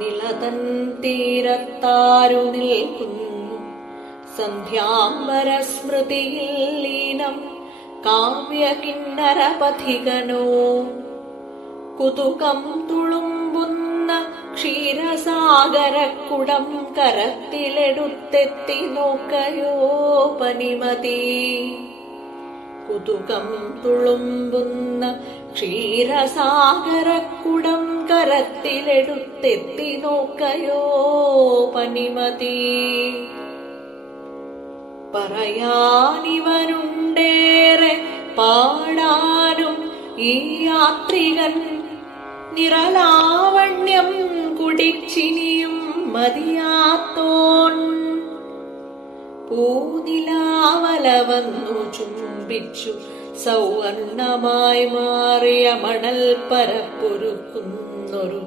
നിളതൻ തീരത്താരു നിൽക്കുന്നു സന്ധ്യാംബര സ്മൃതിയിൽ ലീനം കാവ്യകിന്നരപഥികനോ. കുതുകം തുളുമ്പുന്ന ക്ഷീരസാഗരക്കുടം കരത്തിലെടുത്തെത്തി നോക്കയോ പനിമതി. കുതുകം തുളുമ്പുന്ന ക്ഷീരസാഗരക്കുടം കരത്തിലെടുത്തെത്തി നോക്കയോ പനിമതി. പറയാനിവനുണ്ടേറെ പാടാനും ഈ യാത്രികൻ നിറലാവണ്യം കുടിച്ചിനിയും മതിയാത്തോൻ. പൂനിലാവല വന്നു ചുംബിച്ചു സൗവർണമായി മാറിയ മണൽ പരപ്പൊരുക്കുന്നൊരു